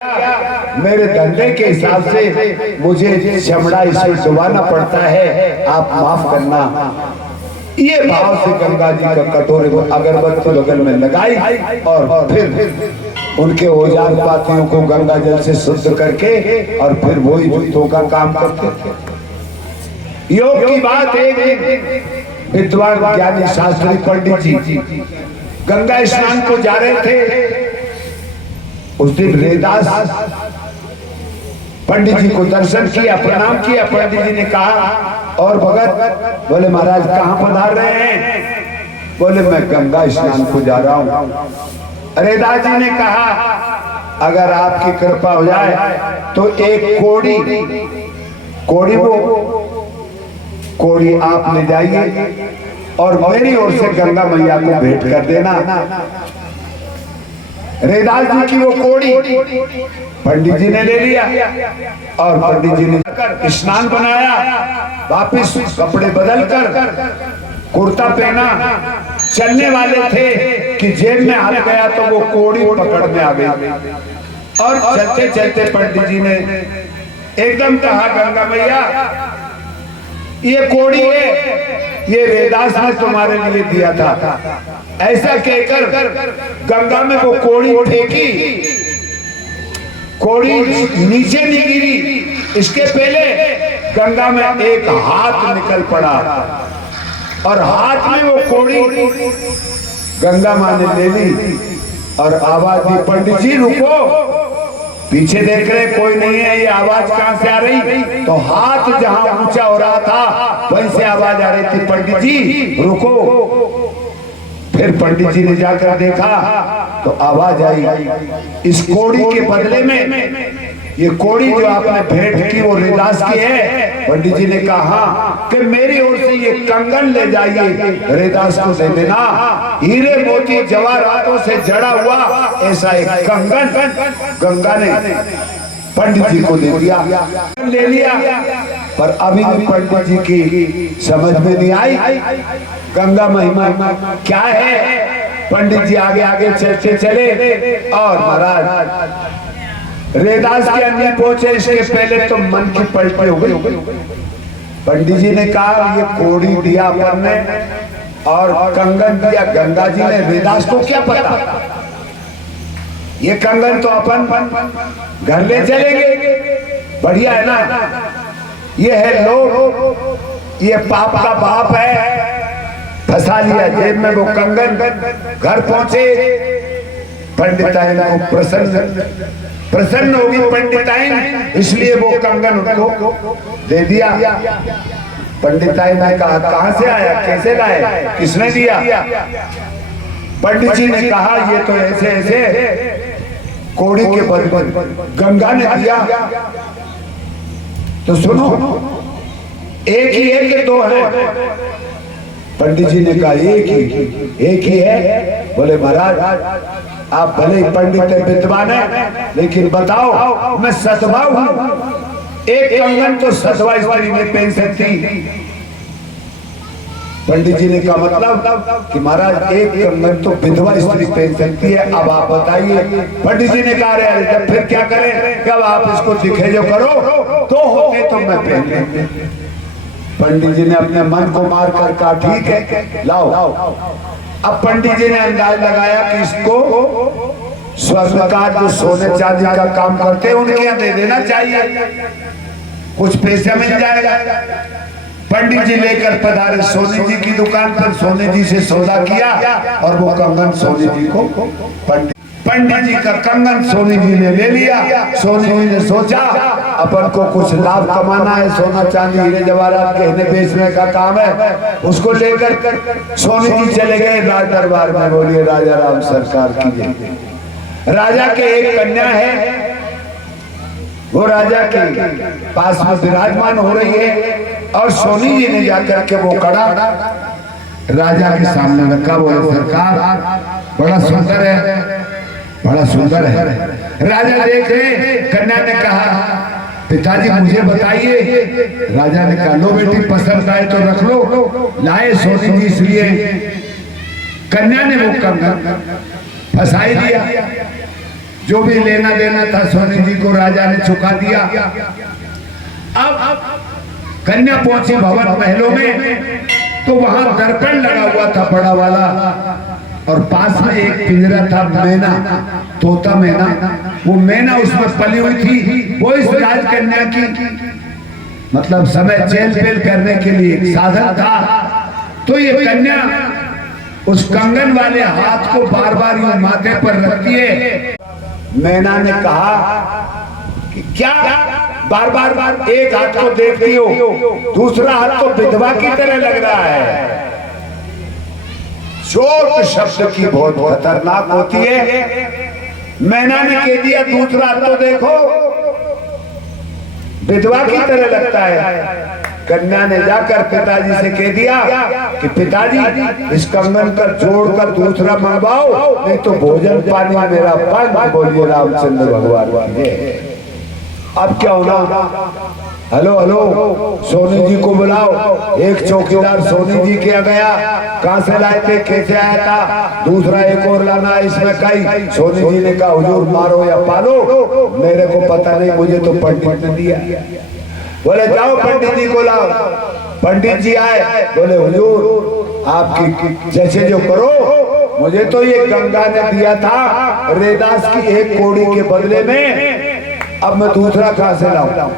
मेरे धंधे के हिसाब से मुझे चमड़ा इसमें डुबाना पड़ता है, आप माफ करना। ये भाव से गंगा जी का कटोरे को अगरबत्ती बगल में लगाई और फिर उनके औजार पातियों को गंगा जल से शुद्ध करके और फिर वही जूतों का काम करते थे। योग की बात एक विद्वान ज्ञानी शास्त्री पंडित जी गंगा स्नान को जा रहे थे। उस दिन रेदास पंडित जी को दर्शन किया, प्रणाम किया। पंडित जी ने कहा, और भगत? बोले महाराज कहाँ पधार रहे हैं? बोले मैं गंगा स्नान को जा रहा हूँ। रेदास जी ने कहा, अगर आपकी कृपा हो जाए तो एक कोड़ी आप ले जाइए और मेरी ओर से गंगा मैया को भेंट कर देना। रेदास जी की वो कोड़ी पंडित जी ने ले लिया और पंडित जी ने स्नान बनाया, वापिस कपड़े बदल कर कुर्ता पहना। चलने वाले थे कि जेब में हाथ गया तो वो कोड़ी पकड़ में आ गई और चलते चलते पंडित जी ने एकदम कहा, गंगा मैया ये कोड़ी है, ये रेदास ने तुम्हारे लिए दिया था। ऐसा कहकर गंगा में वो कोड़ी फेंकी। कोड़ी नीचे नहीं गिरी, इसके पहले गंगा में एक हाथ निकल पड़ा और हाथ में वो कोड़ी गंगा माँ ने ले ली और आवाज दी, पंडित जी रुको। पीछे देख रहे कोई नहीं है, ये आवाज कहां से आ रही? तो हाथ जहां ऊंचा हो रहा था वहीं से आवाज आ रही थी, पंडित जी रुको। फिर पंडित जी ने जाकर देखा तो आवाज आई, इस कोड़ी के बदले में ये कोड़ी जो आपने भेंट की वो रेदास की है। पंडित जी ने कहा कि मेरी ओर से ये कंगन ले जाइए, रेदास को दे देना। हीरे मोती जवाहरातों से जड़ा हुआ ऐसा एक कंगन गंगा ने पंडित जी को दे दिया, ले लिया। पर अभी भी पंडित जी की समझ में नहीं आई गंगा महिमा क्या है। पंडित जी आगे आगे चलते चले और महाराज रेदास के अंदर पहुंचे। इसके पहले तो मन की पलटी हो गई। पंडित जी ने कहा, ये कोड़ी दिया अपन ने और कंगन दिया गंगा जी ने, रेदास को क्या पता? ये कंगन तो अपन घर ले चलेंगे, बढ़िया है ना। ये है लोग, ये पाप का बाप है, फंसा लिया जेब में वो कंगन। घर पहुंचे, पंडिताइन को प्रसन्न होगी पंडिताइन, इसलिए वो कंगन उनको दे दिया। पंडिताइन ने कहा, कहां से आया, कैसे लाए, किसने दिया? पंडित जी ने कहा, ये तो ऐसे ऐसे कोड़ी के बदले गंगा ने दिया। तो सुनो, एक ही है कि दो है? पंडित जी ने कहा, एक ही है। बोले महाराज आप भले ही पंडित विद्वान है, लेकिन बताओ मैं सतवा हूं। एक कंगन तो सतवा स्त्री नहीं पहन सकती। पंडित जी ने कहा, मतलब कि महाराज एक कंगन तो विधवा स्त्री पहन सकती है, अब आप बताइए। पंडित जी ने कहा, अरे जब फिर क्या करें, कब आप इसको दिखे जो करो तो होते तो मैं पहन लेंगे। पंडित जी ने अपने मन को मार कर कहा, ठीक है लाओ। अब पंडित जी ने अंदाज लगाया कि इसको स्वर्णकार जो सोने चांदी का काम करते हैं उनके यहाँ दे देना चाहिए, कुछ पैसा मिल जाएगा। पंडित जी लेकर पधारे सोने जी की दुकान पर, सोने जी से सौदा किया और वो कंगन सोने जी को पंडित जी का कंगन सोनी जी ने ले लिया। सोनी जी ने सोचा अपन को कुछ लाभ कमाना है, सोना चांदी हीरे जवाहरात गहने बेचने का काम है। उसको लेकर सोनी जी चले गए राज दरबार में। बोलिए राजा राम सरकार की जय। राजा के एक कन्या है, वो राजा के पास में विराजमान हो रही है और सोनी जी ने जाकर के वो कड़ा राजा के सामने रखा। बोले सरकार बड़ा सुंदर है, बड़ा सुंदर है। राजा देख रहे, कन्या ने कहा, पिताजी मुझे बताइए। राजा ने कहा, लो बेटी पसंद आए तो रख लो। लाए सोनी जी, इसलिए कन्या ने वो कंगन फंसाई दिया। जो भी लेना देना था सोनी जी को राजा ने चुका दिया। अब कन्या पहुंची भवन महलों में, तो वहां दर्पण लगा हुआ था बड़ा वाला, और पास में एक पिंजरा था मैना, तोता मैना। वो मैना उसमें पली हुई थी, वो इस राजकन्या की मतलब समय चेल पेल करने के लिए साधन था। तो ये कन्या उस कंगन वाले हाथ को बार बार यूं माथे पर रखती है। मैना ने कहा कि क्या बार बार एक हाथ को देखती हो, दूसरा हाथ तो विधवा की तरह लग रहा है। चोट शब्द की बहुत खतरनाक होती है। मैना ने कह दिया दूसरा हाथ तो देखो, विधवा की तरह लगता है। कन्या ने जाकर पिताजी से कह दिया कि पिताजी इस कंगन का जोड़कर दूसरा मंगवाओ, नहीं तो भोजन पानी मेरा बंद। बोलिए रामचंद्र भगवान की। अब क्या होना? हेलो हेलो, सोनी जी को बुलाओ। एक चौकीदार सोनी जी के गया, कहां से लाए थे, कैसे आया था, दूसरा एक और लाना इसमें कई। सोनी जी ने कहा हुजूर मारो या पालो, मेरे को पता नहीं, मुझे तो पंडित ने दिया। बोले जाओ पंडित जी को लाओ। पंडित जी आए, बोले हुजूर आपकी जैसे जो करो, मुझे तो ये गंगा ने दिया था रेदास की एक कोड़ी के बदले में, अब मैं दूसरा कहां से लाऊं?